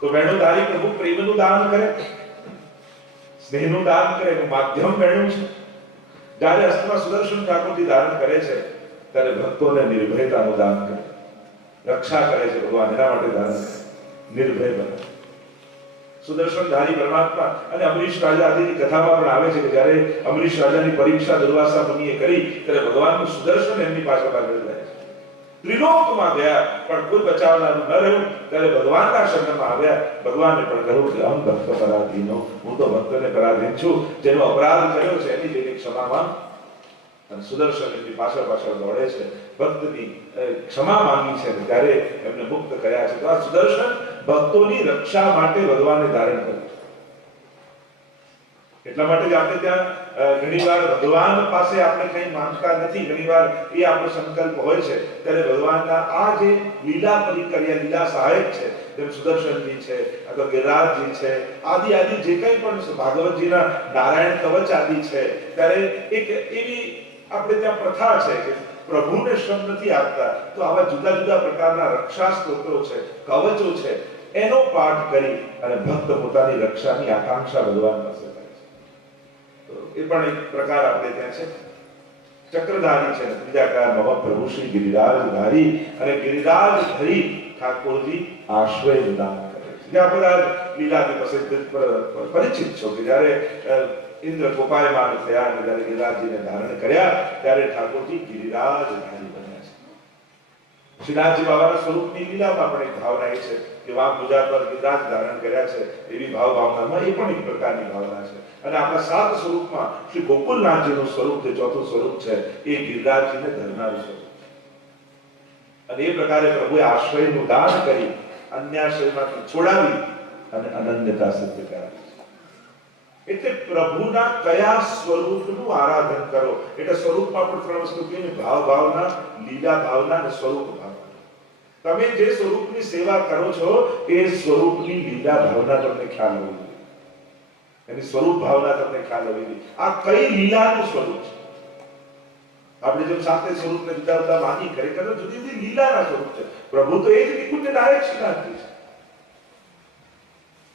તો બહેનો તારી પ્રભુ પ્રેમનું દાન કરે, સ્નેહનું દાન કરે, એનું માધ્યમ બહેનું છે. જ્યારે હસ્તમાં સુદર્શન ઠાકોરજી ધારણ કરે છે ત્યારે ભક્તોને નિર્ભયતાનું દાન કરે, રક્ષા કરે છે ભગવાન, એના માટે ધારણ કરે, નિર્ભય બને. સુદર્શનધારી પરમાત્મા અને અમરીશ રાજા આદિની કથામાં પણ આવે છે કે જ્યારે અમરીશ રાજાની પરીક્ષા દુર્વાસા મુનિએ કરી ત્યારે ભગવાનનું સુદર્શન એમની પાછળ આગળ જાય છે. ત્રિલોકમાં ગયા પણ કોઈ બચાવનારું ન રહ્યું ત્યારે ભગવાનના શરણમાં આવ્યા. ભગવાને પણ કહ્યું કે અહમ ભક્ત પરાધીનો, હું તો ભક્તને પરાધીન છું, જેનો અપરાધ કર્યો છે એની જેની ક્ષમા. અને સુદર્શન એમની પાછળ દોડે છે, ભક્તની ક્ષમા માંગી છે ત્યારે એમને મુક્ત કર્યા છે. તો આ સુદર્શન ભક્તોની રક્ષા માટે ભગવાને ધારણ કર્યું. એટલા માટે જ આપણે ત્યાં ઘણીવાર ભગવાન પાસે આપણે કંઈ માંગતા નથી, ઘણીવાર એ આપણો સંકલ્પ હોય છે ત્યારે ભગવાનના આ જે લીલા પરિકર્યા, લીલા સહાયક છે, જેમ સુદર્શનજી છે અથવા ગિરિરાજજી છે, આદિ જે કંઈ પણ ભાગવતજીના નારાયણ કવચ આદિ છે, ત્યારે એક એવી આપણે ત્યાં પ્રથા છે કે પ્રભુને શ્રમ નથી આપતા તો આવા જુદા જુદા પ્રકારના રક્ષા સ્તોત્રો છે, કવચો છે, એનો પાઠ કરી અને ભક્ત પોતાની રક્ષાની આકાંક્ષા ભગવાન પાસે કરે છે. તો એ પણ એક પ્રકાર આપણે ત્યાં છે. ચક્રધારી છે, ત્રીજા કાળમાં પ્રભુ શ્રી ગિરિરાજધારી અને ગિરિરાજધરી ઠાકોરજી આશ્રય પ્રદાન કરે છે. જે આપણે આ લીલાથી પરિચિત છો કે જ્યારે ઇન્દ્ર કોપાયમાન થયા અને જ્યારે ગિરિરાજજીને ધારણ કર્યા ત્યારે ઠાકોરજી ગિરિરાજધારી બન્યા છે. શ્રીનાથજી બાબાના સ્વરૂપની લીલામાં પણ એક ભાવના એ છે કે વામ પૂજા પર ગિરિરાજ ધારણ કર્યા છે એવી ભાવનામાં એ પણ એક પ્રકારની ભાવના છે. અને આપણા સાત સ્વરૂપમાં શ્રી ગોકુલનાથજીનું સ્વરૂપ જે ચોથું સ્વરૂપ છે એ ગિરિરાજજીને ધરનારું સ્વરૂપ છે. અને એ પ્રકારે પ્રભુએ આશ્રયનું દાન કરી અન્યાશ્રયમાંથી છોડાવી અને અનન્યતા સિદ્ધ કરાવી. એટલે પ્રભુના કયા સ્વરૂપનું આરાધન કરો, એટલે સ્વરૂપમાં પણ ત્રણ વસ્તુ કહીએ, ભાવ ભાવના, લીલા ભાવના અને સ્વરૂપ ભાવના. તમે જે સ્વરૂપની સેવા કરો છો એ સ્વરૂપની લીલા ભાવના તમને ખ્યાલ હોવી જોઈએ, એની સ્વરૂપ ભાવના તમને ખ્યાલ હોવી જોઈએ. આ કઈ લીલાનું સ્વરૂપ છે? આપણે જેમ સાથે સ્વરૂપને જુદા જુદા માની ખરેખર જુદી જુદી લીલાના સ્વરૂપ છે. પ્રભુ તો એ જ નિકુંજ નાયક શ્રીનાથજી છે,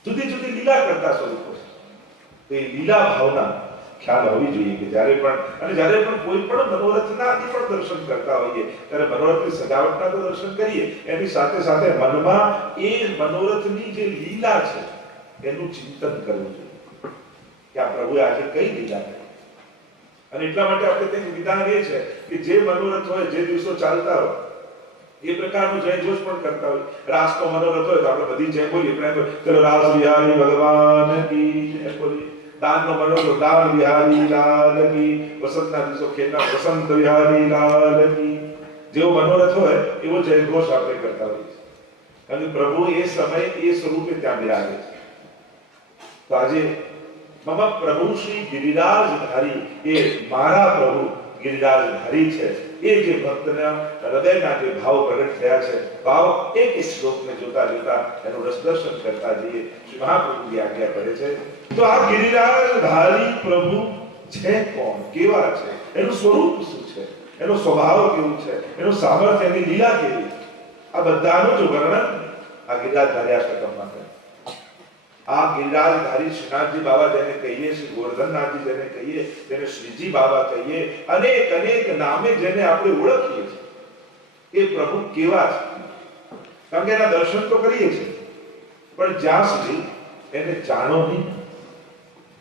જુદી જુદી લીલા કરતા સ્વરૂપો છે. તો એ લીલા ભાવના ખ્યાલ હોવી જોઈએ કે જ્યારે પણ કોઈ પણ મનોરથના આદિ પણ દર્શન કરતા હોઈએ ત્યારે મનોરથની સજાવટના તો દર્શન કરીએ, એની સાથે સાથે મનમાં એ મનોરથની જે લીલા છે એનું ચિંતન કરવું જોઈએ કે આ પ્રભુએ આજે કઈ લીલા કરી. અને એટલા માટે આપણે તેનું વિધાન એ છે કે જે મનોરથ હોય, જે દિવસો ચાલતા હોય એ પ્રકારનું જય જોશ પણ કરતા હોય. રાસનો મનોરથ હોય તો આપણે બધી જય બોલીએ, ચલો રાસ બિહારી ભગવાન કી જય બોલીએ. દાનનો મનોરથ દાન બિહારી લાલ કી, વસંતના દિવસો ખેલના વસંત બિહારી લાલ કી. જેવો મનોરથ હોય એવો જય ઘોષ આપણે કરતા હોઈએ છીએ, કારણ કે પ્રભુ એ સમય એ સ્વરૂપે ત્યાં બિરાજે છે. તો આજે મમ પ્રભુ શ્રી ગિરિરાજધારી, એ મારા પ્રભુ ગિરિરાજધારી છે. એ જે ભક્તના હૃદયના જે ભાવ પ્રગટ થયા છે, ભાવ એક શ્લોકને જોતા જોતા એનું રસદર્શન કરતા જઈએ. શ્રી મહાપ્રભુજી આજ્ઞા કરે છે. તો આ ગિરિરાજધારી પ્રભુ છે કોણ, કેવા છે, એનું સ્વરૂપ શું છે, એનો સ્વભાવ કેવું છે, એનું સામર્થ્ય, એની લીલા કેવી છે, આ બધાનું જો વર્ણન આ ગિરિરાજધારી અષ્ટકમમાં કરે. આ ગિરિરાજધારી શ્રીનાથજી બાબા જેને કહીએ, શ્રી ગોવર્ધનનાથજી જેને કહીએ, જેને શ્રીજી બાબા કહીએ, અનેક અનેક નામે જેને આપણે ઓળખીએ છીએ, એ પ્રભુ કેવા છે? કારણ કે એના દર્શન તો કરીએ છીએ પણ જ્યાં સુધી એને જાણો નહીં,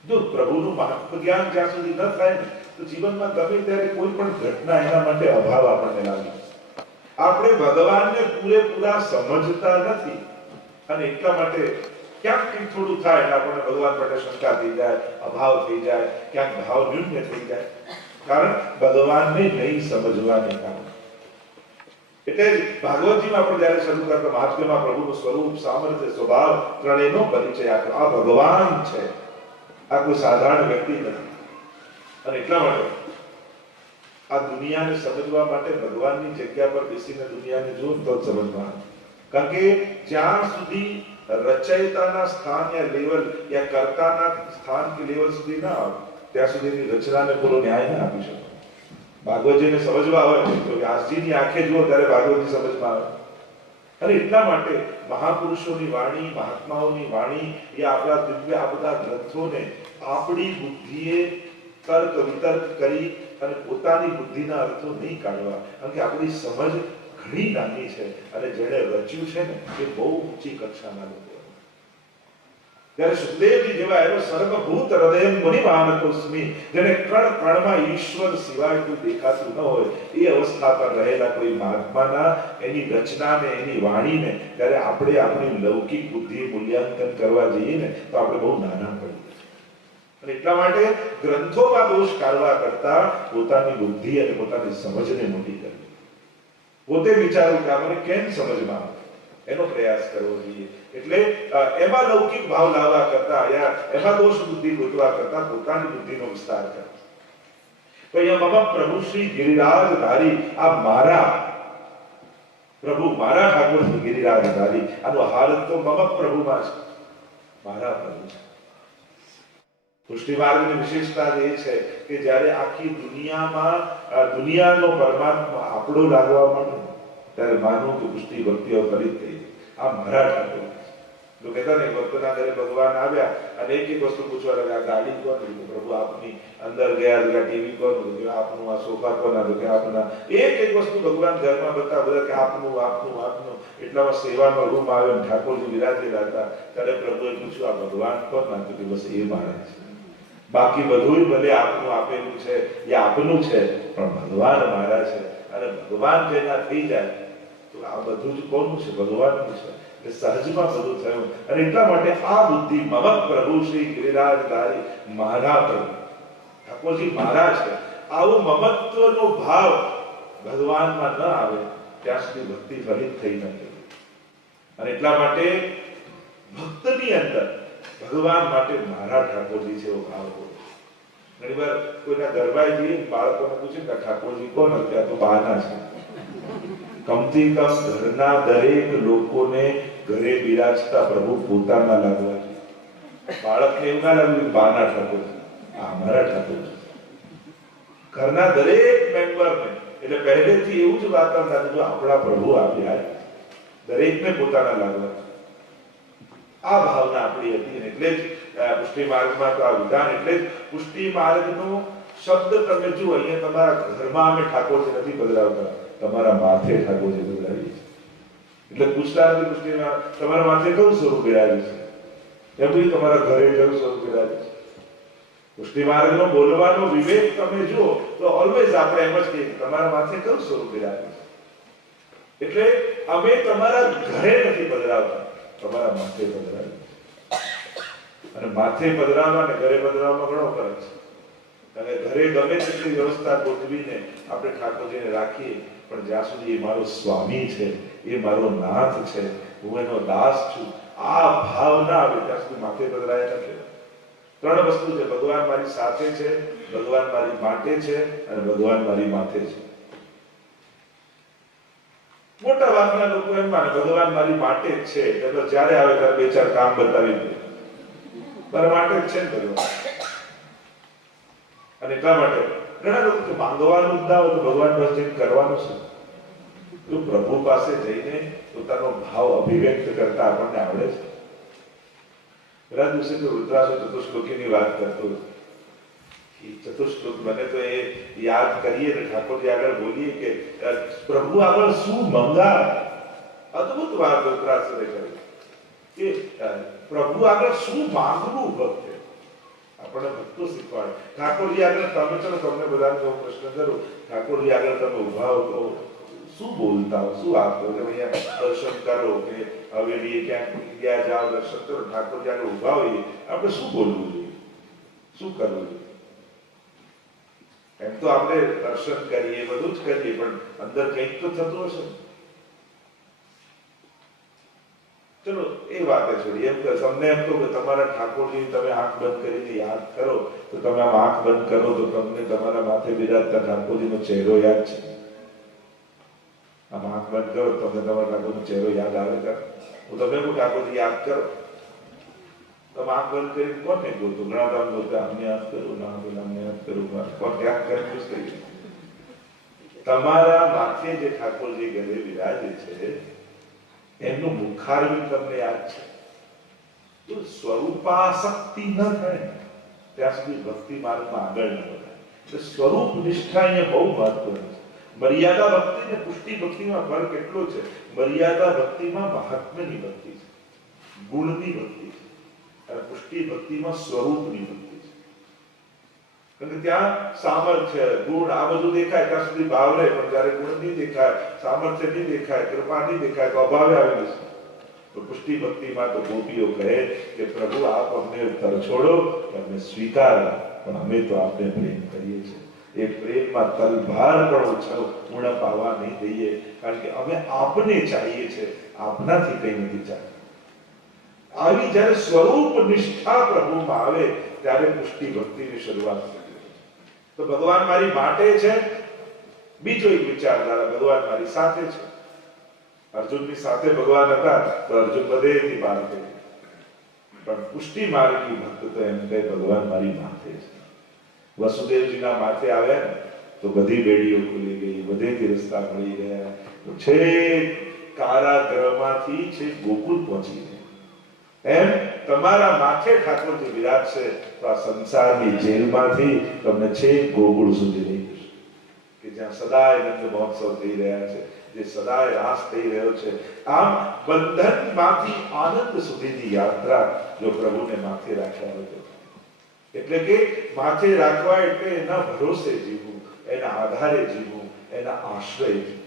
જો પ્રભુનું મહાત્મ જ્ઞાન જ્યાં સુધી ન થાય ને તો જીવનમાં ગમે ત્યારે કોઈ પણ ઘટના એના માટે અભાવ આપણને લાગે. આપણે ભગવાનને પૂરેપૂરા સમજતા નથી અને એટલા માટે ક્યાંક કંઈક થોડું થાય એટલે આપણને ભગવાન માટે શંકા થઈ જાય, અભાવ થઈ જાય, ક્યાંક ભાવ ન્યૂન્ય થઈ જાય, કારણ ભગવાનને નહીં સમજવાને કારણે. એટલે ભાગવતજીમાં પણ જ્યારે શરૂ કરતા મહાત્મ્યમાં પ્રભુનું સ્વરૂપ, સામર્થ્ય, સ્વભાવ ત્રણેયનો પરિચય આપ્યો. આ ભગવાન છે, આ કોઈ સાધારણ વ્યક્તિ નથી. અને એટલા માટે આ દુનિયાને સમજવા માટે ભગવાનની જગ્યા પર બેસીને દુનિયાને જો તો સમજવાનું. કારણ કે જ્યાં સુધી રચયિતાના સ્થાન યા લેવલ યા કર્તાના સ્થાન કે લેવલ સુધી ના આવે ત્યાં સુધીની રચનાને પૂરો ન્યાય ના આપી શકો. ભાગવતજીને સમજવા હોય તો વ્યાસજીની આંખે જુઓ ત્યારે ભાગવતજી સમજમાં આવે. અને એટલા માટે મહાપુરુષોની વાણી, મહાત્માઓની વાણી, એ આપણા દિવ્ય આ બધા ગ્રંથોને આપણી બુદ્ધિએ તર્ક વિતર્ક કરી અને પોતાની બુદ્ધિના અર્થો નહીં કાઢવા, કારણ કે આપણી સમજ ઘણી નાની છે અને જેણે રચ્યું છે ને એ બહુ ઊંચી કક્ષાના લોકો. ત્યારે સુખદેવજી જેવા એનો સર્વભૂત હૃદય મુનિમાનતોસ્મી, જેને કણ કણમાં ઈશ્વર સિવાય કોઈ દેખાતું ન હોય, એ અવસ્થા પર રહેલા કોઈ મહાત્માના એની રચનાને, એની વાણીને ત્યારે આપણે આપણી લૌકિક બુદ્ધિ મૂલ્યાંકન કરવા જઈએ ને તો આપણે બહુ નાના પડીએ. અને એટલા માટે ગ્રંથોમાં દોષ કાઢવા કરતા પોતાની બુદ્ધિ અને પોતાની સમજને મોટી કરવી, પોતે વિચારવું કે આ મને કેમ સમજમાં આવે એનો પ્રયાસ કરવો જોઈએ. એટલે એમાં લૌકિક ભાવ લાવવા કરતા યા એમાં દોષ બુદ્ધિ ગોતવા કરતા પોતાની બુદ્ધિનો વિસ્તાર કરો. તો અહીંયા મમ પ્રભુ શ્રી ગિરિરાજધારી, આ મારા પ્રભુ, મારા ઠાકોર શ્રી ગિરિરાજધારી, આનો હાલત તો મમ પ્રભુમાં છે, મારા પ્રભુ છે. પુષ્ટિ માર્ગની વિશેષતા એ છે કે જ્યારે આખી દુનિયામાં દુનિયાનો પરમાત્મા આપણો લાગવા માંડે ત્યારે માનવું કે પુષ્ટિ ભક્તિઓ કરી થઈ, આ મારા ઠાકોર. તો કહેતા ને ભક્તના ઘરે ભગવાન આવ્યા અને એક એક વસ્તુ પૂછવા લાગ્યા, ગાડી કોની? પ્રભુ આપની. અંદર ગયા તો ટીવી કોનું? આપનું. આ સોફા કોના? તો કે આપના. એક એક વસ્તુ ભગવાન ઘરમાં બતાવ્યા કે આપનું આપનું આપનું. એટલામાં સેવાનો રૂમ આવ્યો ને ઠાકોરજી વિરાજેલા હતા. ત્યારે પ્રભુએ પૂછ્યું આ ભગવાન કોના? તો કે બસ એ મારા છે, બાકી બધું ભલે આપનું આપેલું છે એ આપનું છે, પણ ભગવાન મારા છે. અને ભગવાન જેના થઈ જાય તો આ બધું જ કોનું છે? ભગવાનનું છે. સહજમાં બધું થયું. અને એટલા માટે આ બુદ્ધિ મમ પ્રભુ શ્રી ગિરિરાજધારી, મારા પ્રભુ ઠાકોરજી મારા છે, આવો મમત્વનો ભાવ ભગવાનમાં ન આવે ત્યાં સુધી ભક્તિ ફલિત થઈ નથી. અને એટલા માટે ભક્તની અંદર ભગવાન માટે મારા ઠાકોરજી છે એવો ભાવ હોય. ઘણી વાર કોઈના ગરબા જઈએ બાળકોને પૂછે કે ઠાકોરજી કોણ? અત્યારે તો બહાના છે. કમથી કમ ઘરના દરેક લોકોને ઘરે બિરાજતા પ્રભુ પોતાના લાગવા છે. બાળકને એવું ના લાગ્યું બહાના ઠાકોર, આ અમારા ઠાકોર છે. ઘરના દરેક મેમ્બરને એટલે પહેલેથી એવું જ વાતાવરણ લાગ્યું આપણા પ્રભુ આવ્યા, દરેકને પોતાના લાગવા છે. આ ભાવના આપણી હતી. એટલે જ પુષ્ટિ માર્ગમાં તો આ વિધાન, એટલે જ પુષ્ટિ માર્ગનો શબ્દ તમે જુઓ, અહીંયા તમારા ઘરમાં અમે ઠાકોરજી નથી પધરાવતા, તમારા માથે ઠાકોરજી પધરાવી છે. એટલે પૂછતા નથી પુષ્ટિમાં તમારા માથે કયું સ્વરૂપ બિરાજે છે, એમ બી તમારા ઘરે કયું સ્વરૂપ બિરાજે છે. પુષ્ટિ માર્ગનો બોલવાનો વિવેક તમે જુઓ તો ઓલવેઝ આપણે એમ જ કહીએ તમારા માથે કયું સ્વરૂપ બિરાજે છે. એટલે અમે તમારા ઘરે નથી પધરાવતા, તમારા માથે પધરાવી. અને માથે પધરાવવા અને ઘરે પધરાવવામાં ઘણો ફરક છે. અને ઘરે ગમે તેટલી વ્યવસ્થા ગોઠવીને આપણે ઠાકોરજીને રાખીએ, પણ જ્યાં સુધી એ મારો સ્વામી છે, એ મારો નાથ છે, હું એનો દાસ છું, આ ભાવ ના આવે ત્યાં સુધી માથે પધરાયા નથી. ત્રણ વસ્તુ છે, ભગવાન મારી સાથે છે, ભગવાન મારી માટે છે અને ભગવાન મારી માથે છે. મોટા ભાગના લોકો એમ માને ભગવાન મારી માટે જ છે, એટલે જ્યારે આવે ત્યારે બે ચાર કામ બતાવી દે, મારા માટે જ છે ને ભગવાન. અને એટલા માટે ઘણા લોકો માંગવાનું જ ના હોય તો ભગવાન પાસે જઈને કરવાનું છે. તો પ્રભુ પાસે જઈને પોતાનો ભાવ અભિવ્યક્ત કરતા આપણને આવડે છે. પેલા દિવસે તો રુદ્રાસો ચતુશ્લોકીની વાત કરતો, ચતુશ્લોક મને તો એ યાદ કરીએ ને ઠાકોરજી આગળ બોલીએ કે પ્રભુ આગળ શું મંગાય. અદ્ભુત વાત રુદ્રાસુરે કરી કે પ્રભુ આગળ શું માંગવું. ભક્તે આપણે ભક્તો શીખવાડે. ઠાકોરજી આગળ તમે ચલો, તમને બધાને હું પ્રશ્ન કરું, ઠાકોરજી આગળ તમે ઉભા હો તો શું બોલતા હો, શું આપો? કે અહીંયા દર્શન કરો કે હવેલીએ ક્યાંક ગયા જાઓ દર્શન કરો, ઠાકોરજી આગળ ઉભા હોઈએ આપણે શું બોલવું જોઈએ, શું કરવું જોઈએ? એમ તો આપણે દર્શન કરીએ, બધું જ કરીએ, પણ અંદર કંઈક તો થતું હશે. ચલો એ વાતે છોડી. એમ કે તમને એમ તો તમારા ઠાકોરજી તમે આંખ બંધ કરીને યાદ કરો, તો તમે આમ આંખ બંધ કરો તો તમને તમારા માથે બિરાજતા ઠાકોરજીનો ચહેરો યાદ છે. આમ આંખ બંધ કરો તમને તમારા ઠાકોરનો ચહેરો યાદ આવે છે. હું તમને કહું ઠાકોરજી યાદ કરો, તમે આંખ બંધ કરીને કોને બોલતો? ઘણા તમે બોલતા અમને યાદ કરું, ના બોલા અમને યાદ કરું, કોણ યાદ કરે ખુશ થઈ ગયું. તમારા માથે જે ઠાકોરજી ઘરે બિરાજે છે એમનું મુખારવિંદ તમને યાદ છે? જો સ્વરૂપાસક્તિ ન થાય ત્યાં સુધી ભક્તિ માર્ગમાં આગળ ન વધાય. એટલે સ્વરૂપ નિષ્ઠા અહીંયા બહુ મહત્વની છે. મર્યાદા ભક્તિ ને પુષ્ટિ ભક્તિમાં ફરક એટલો છે. મર્યાદા ભક્તિમાં મહાત્મ્યની ભક્તિ છે, ગુણની ભક્તિ છે, અને પુષ્ટિ ભક્તિમાં સ્વરૂપની ભક્તિ છે. કારણ કે ત્યાં સામર્થ્ય, ગુણ આ બધું દેખાય ત્યાં સુધી ભાવ રહે, પણ જયારે ગુણ નહીં દેખાય, સામર્થ્ય નહીં દેખાય, કૃપા નહીં દેખાય તો અભાવે આવી જશે. તો પુષ્ટિ ભક્તિમાં તો ગોપીઓ કહે કે પ્રભુ આપ અમને તરછોડો કે અમને સ્વીકારો, પણ અમે તો આપને પ્રેમ કરીએ છીએ. એ પ્રેમમાં તલભાર પણ ઓછો ઉણપ આવવા નહીં દઈએ, કારણ કે અમે આપને ચાહીએ છીએ, આપનાથી કઈ નથી ચાહતા. આવી જ્યારે સ્વરૂપ નિષ્ઠા પ્રભુમાં આવે ત્યારે પુષ્ટિ ભક્તિની શરૂઆત થઈ. તો ભગવાન મારી માટે છે, બીજો એક વિચારધારા ભગવાન મારી સાથે છે. અર્જુનની સાથે ભગવાન હતા તો અર્જુન બધેથી પાર થઈ, પણ પુષ્ટિ માર્ગી ભક્ત તો એમ કહે ભગવાન મારી માથે છે. વસુદેવજીના માથે આવ્યા તો બધી બેડીઓ ખુલી ગઈ, બધેથી રસ્તા મળી ગયા, છે કારાગૃહમાંથી છે ગોકુળ પહોંચી ગયા. એમ તમારા માથે ઠાકોરજી વિરાજશે તો આ સંસારની જેલમાંથી તમને છે ગોકુળ સુધી લઈ જશે, કે જ્યાં સદાય નંદ મહોત્સવ થઈ રહ્યા છે, જે સદાય રાસ થઈ રહ્યો છે. આમ બંધનમાંથી આનંદ સુધીની યાત્રા જો પ્રભુને માથે રાખ્યા હોય તો, એટલે કે માથે રાખવા એટલે એના ભરોસે જીવવું, એના આધારે જીવવું, એના આશ્રય જીવવું.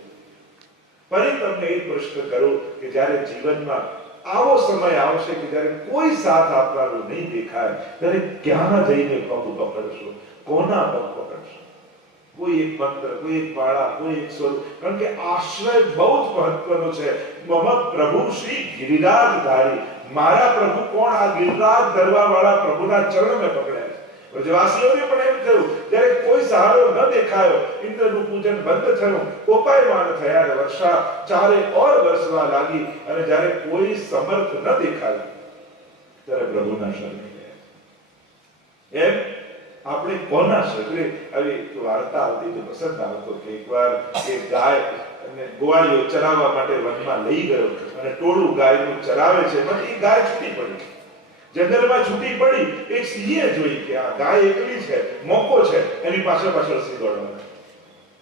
ફરી તમને એક પ્રશ્ન કરું કે જ્યારે જીવનમાં આવો સમય આવશે કે જ્યારે કોઈ સાથ આપનારું નહીં દેખાય, ત્યારે ક્યાં જઈને પગ પકડશો? કોના પગ પકડશો? કોઈ એક મંત્ર, કોઈ એક માળા, કોઈ એક સ્વરૂપ. કારણ કે આશ્રય બહુ જ મહત્વનો છે. મમ પ્રભુ શ્રી ગિરિરાજધારી, મારા પ્રભુ કોણ? આ ગિરિરાજ ધરવા વાળા પ્રભુના ચરણ મેં પકડ્યા છે. વ્રજવાસીઓને પણ એમ થયું, જ્યારે કોઈ સહારો ન દેખાયો, ઇન્દ્રનું પૂજન બંધ થયું, કોપાયમાન થયા, વર્ષા ચારે ઓર વરસવા લાગી, અને જ્યારે કોઈ સમર્થ ન દેખાયું ત્યારે પ્રભુના શરણે ગયા. એમ આપણે કોના શરણે? આવી વાર્તા આવતી તો પસંદ આવતો કે એકવાર એક ગાય અને ગોવાળીઓ ચરાવવા માટે વનમાં લઈ ગયો, અને ટોળું ગાયનું ચરાવે છે, પણ એ ગાય છૂટી પડી. જંગલમાં છૂટી પડી. એક સિંહે જોઈ કે આ ગાય એકલી છે, મોકો છે, એની પાછળ પાછળ સિંહ દોડવાનો.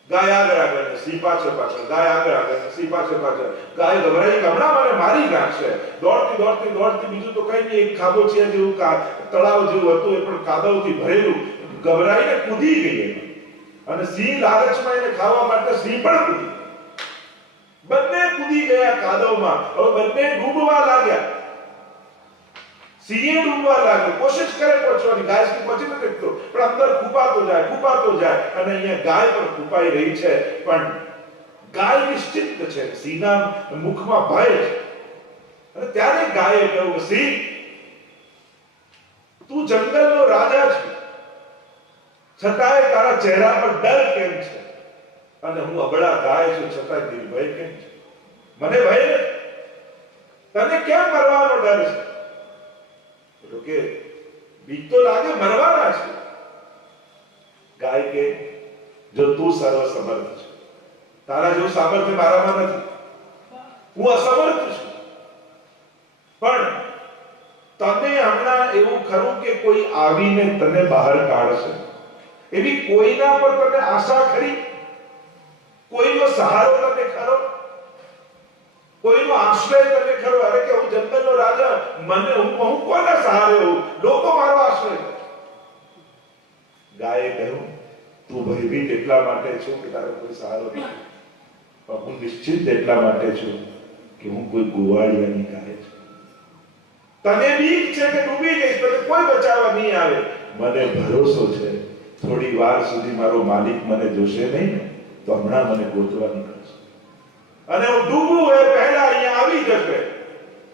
ગાય આગળ આગળ ને સિંહ પાછળ પાછળ, ગાય આગળ આગળ ને સિંહ પાછળ પાછળ. ગાય ગભરાઈ, હમણાં મને મારી નાખશે. દોડતી દોડતી દોડતી, બીજું તો કઈ નહીં, એક ખાબોચિયા જેવું તળાવ જેવું હતું, એ પણ કાદવથી ભરેલું. ગભરાઈને કૂદી ગઈ, અને સિંહ લાલચમાં એને ખાવા માટે સિંહ પણ કૂદી. બંને કૂદી ગયા કાદવમાં. હવે બંને ડૂબવા લાગ્યા. સિંહે ડૂબવા લાગ્યો, કોશિશ કરે પહોંચવાની, ગાય સુધી પહોંચી નથી શકતો, પણ અંદર કૂપાતો જાય, અને અહીંયા ગાય પણ કૂપાઈ રહી છે, પણ ગાય નિશ્ચિત છે, સિંહના મુખમાં ભય છે. અને ત્યારે ગાયે કહ્યું, સિંહ તું જંગલનો રાજા છે, છતાંય તારા ચહેરા પર ડર કેમ છે? અને હું અબળા ગાય છું, છતાંય નિર્ભય કેમ છે? મને ભય નથી, તને કેમ મરવાનો ડર છે? તો કે બીક તો લાગે, મરવાના છે. ગાય કે જો તું સર્વ સમર્થ છે, તારા જેવું સામર્થ્ય મારામાં નથી, હું અસમર્થ છું. પણ તને હમણાં એવું ખરું કે કોઈ આવીને તને બહાર કાઢશે? એવી કોઈના પર તને આશા ખરી? કોઈનો સહારો તને ખરો? કોઈનો આશ્રય તને ખરો? અરે કે હું જંગલનો રાજા, મને હું કોના સહારે હોઉં? લોકો મારો આશ્રય. ગાયે કહ્યું, તું ભયભીત એટલા માટે છું કે તારો કોઈ સહારો નથી, પણ હું નિશ્ચિત એટલા માટે છું કે હું કોઈ ગોવાળિયાની ગાય છું. તને બીક છે કે ડૂબી ગઈશ, તને કોઈ બચાવવા નહીં આવે. મને ભરોસો છે, થોડી વાર સુધી મારો માલિક મને જોશે નહીં ને, તો હમણાં મને ગોતવા નીકળશે, અને હું ડૂબું એ પહેલા અહીંયા આવી જશે,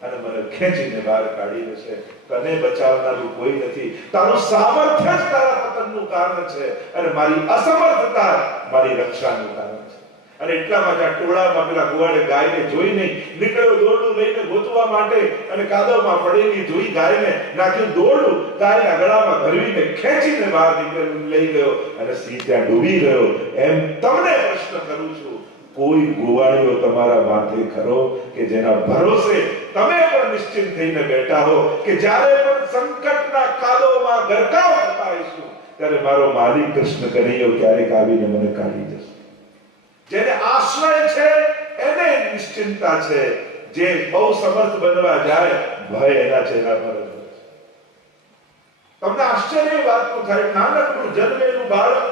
અને મને ખેંચીને બહાર કાઢી લેશે. તને બચાવનારું કોઈ નથી. તારું સામર્થ્ય જ તારા પતનનું કારણ છે, અને મારી અસમર્થતા મારી રક્ષાનું કારણ છે. અને એટલામાં જ્યાં ટોળામાં પેલા ગોવાળે ગાયને જોઈ નહીં, નીકળ્યો દોરડું લઈને ગોતવા માટે, અને કાદવમાં પડેલી જોઈ ગાયને, નાખ્યું દોરડું, ગાયના ગળામાં ભરવીને ખેંચીને બહાર નીકળી લઈ ગયો, અને સિંહ ત્યાં ડૂબી ગયો. એમ તમને પ્રશ્ન કરું છું, કોઈ ગોવાળીઓ તમારા માથે ખરો કે જેના ભરોસે તમે પણ નિશ્ચિત થઈને બેઠા હો કે જ્યારે પણ સંકટના કાદવમાં ગરકાવ થતા હશું ત્યારે મારો માલિક કૃષ્ણ કનૈયો ક્યારેક આવીને મને કાઢી જશે. જેને આશ્રય છે એને નિશ્ચિંતા છે. જે બહુ સમર્થ બનવા જાય ભય એના ચહેરા પર જ હોય છે. તમને આશ્ચર્ય એ વાતનું થાય, નાનકડું જન્મેલું બાળક,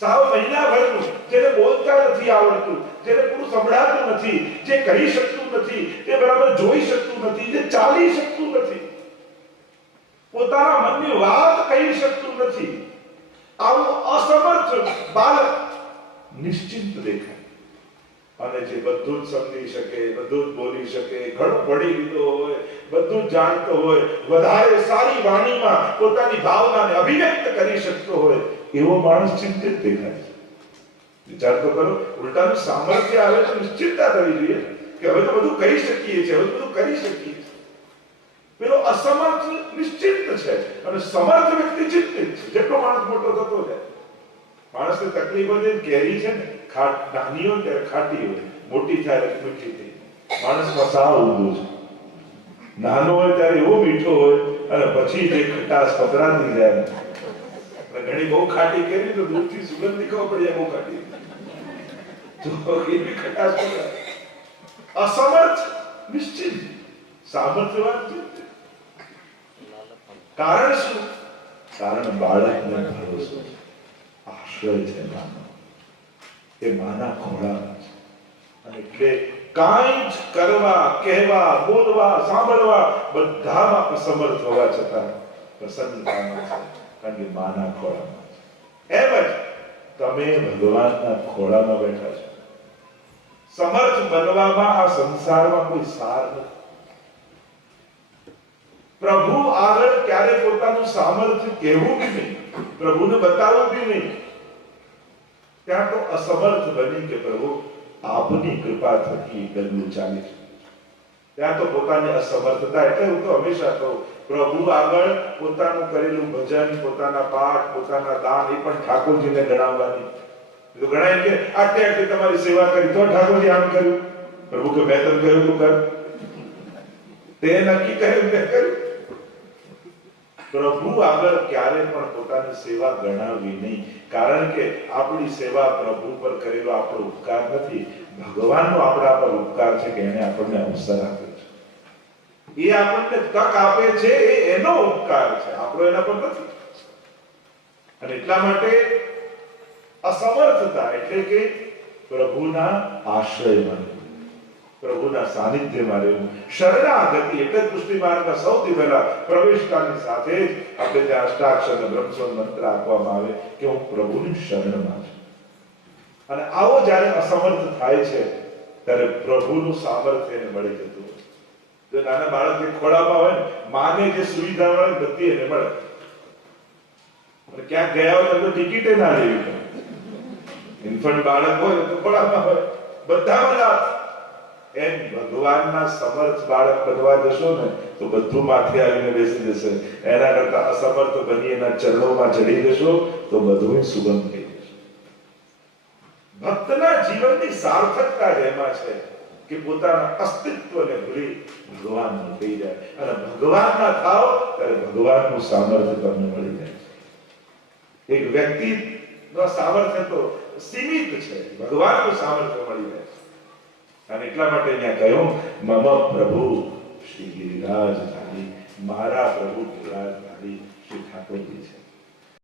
સાવ મહિનાભરનું, જેને બોલતા નથી આવડતું, જેને પૂરું સંભળાતું નથી, જે કહી શકતું નથી, જે બરાબર જોઈ શકતું નથી, જે ચાલી શકતું નથી, પોતાના મનની વાત કહી શકતું નથી, આવું અસમર્થ બાળક નિશ્ચિંત દેખાય. અને જે બધું જ સમજી શકે, બધું જ બોલી શકે, ઘણું ભણી લીધો હોય, બધું જ જાણતો હોય, વધારે સારી વાણીમાં પોતાની ભાવનાને અભિવ્યક્ત કરી શકતો હોય, એવો માણસ ચિંતિત દેખાય છે. વિચાર તો કરો, ઉલટાનું સામર્થ્ય આવે તો નિશ્ચિતતા થવી જોઈએ કે હવે તો બધું કહી શકીએ છીએ, હવે તો બધું કરી શકીએ છીએ. પેલો અસમર્થ નિશ્ચિત છે અને સમર્થ વ્યક્તિ ચિંતિત છે. જેટલો માણસ મોટો થતો જાય, માણસને તકલીફ હોય છે, કેરી છે ને નાની હોય ત્યારે ખાટી હોય, મોટી થાય મીઠી થઈ. માણસમાં સાવ ઊંધું છે. નાનો હોય ત્યારે એવો મીઠો હોય અને પછી જે ખટાશ પકડાતી જાય. ઘણી બહુ ખાટી કેરી તો દૂરથી સુગંધ ખબર પડી જાય, બહુ ખાટી તો એવી ખટાશ પકડાય. અસમર્થ નિશ્ચિત, સામર્થ્યવાન ચિંતિત. કારણ શું? કારણ બાળકને ભરોસો છે, આશ્રય છે માનો, એ માના ખોળામાં છે. અને એટલે કાંઈ જ કરવા, કહેવા, બોલવા, સાંભળવા બધામાં અસમર્થ હોવા છતાં પ્રસન્નતામાં છે, કારણ કે માના ખોળામાં છે. એમ જ તમે ભગવાનના ખોળામાં બેઠા છો. સમર્થ બનવામાં આ સંસારમાં કોઈ સાર નથી. પ્રભુ આગળ ક્યારે પોતાનું સામર્થ્ય કહેવું બી નહીં, પ્રભુને બતાવવું બી નહીં. ત્યાં તો અસમર્થ બની કે પ્રભુ આપની કૃપા થકી ગરલું ચાલે છે. ત્યાં તો પોતાની અસમર્થતા, એટલે હું તો હંમેશા કહું, પ્રભુ આગળ પોતાનું કરેલું ભજન, પોતાના પાઠ, પોતાના દાન એ પણ ઠાકોરજીને ગણાવવાની. તો ગણાય કે આટલી તમારી સેવા કરી તો ઠાકોરજી આમ કર્યું. પ્રભુ કે મેં તને કહ્યું તું કર, તે નક્કી કર્યું મેં કર્યું. પ્રભુ આગળ ક્યારે પણ પોતાની સેવા ગણાવવી નહીં, કારણ કે આપણી સેવા પ્રભુ પર કરેલો આપણો ઉપકાર નથી, ભગવાનનો આપણા પર ઉપકાર છે કે એને આપણને અવસર આપ્યો છે. એ આપણને તક આપે છે, એ એનો ઉપકાર છે, આપણો એના પર નથી. અને એટલા માટે અસમર્થતા એટલે કે પ્રભુના આશ્રયમાં, પ્રભુના સાનિધ્યમાં રહેવું. શરણાગતિ એટલે પુષ્ટિ માર્ગમાં સૌથી પહેલા પ્રવેશતાની સાથે જ આપણે ત્યાં અષ્ટાક્ષર બ્રહ્મસ્વર મંત્ર આપવામાં આવે કે હું પ્રભુની શરણમાં છું. અને આવો જ્યારે અસમર્થ થાય છે ત્યારે પ્રભુનું સામર્થ્ય એને મળી જતું હોય. જો નાના બાળકને ખોળામાં હોય ને, માને જે સુવિધા મળે બધી એને મળે. અને ક્યાંક ગયા હોય તો ટિકિટે ના લેવી પડે. ઇન્ફન્ટ બાળક હોય તો ખોળામાં હોય, બધામાં લાભ. એમ ભગવાનના સમર્થ બાળક બનવા જશો ને તો બધું માથે આવીને બેસી જશે. એના કરતા અસમર્થ બની એના ચરણોમાં ચડી જશો તો બધું સુગમ થઈ જશે. ભક્તના જીવનની સાર્થકતા એમાં છે કે પોતાના અસ્તિત્વને ભૂલી ભગવાનનું થઈ જાય. અને ભગવાનના થાવ ત્યારે ભગવાનનું સામર્થ્ય તમને મળી જાય છે. એક વ્યક્તિનો સામર્થ્ય તો સીમિત છે, ભગવાનનું સામર્થ્ય મળી જાય છે. અને એટલા માટે અહીંયા કહ્યું મમ પ્રભુ શ્રી ગિરિરાજ ધારી, મારા પ્રભુ ગિરિરાજ ધારી શ્રી ઠાકોરજી છે.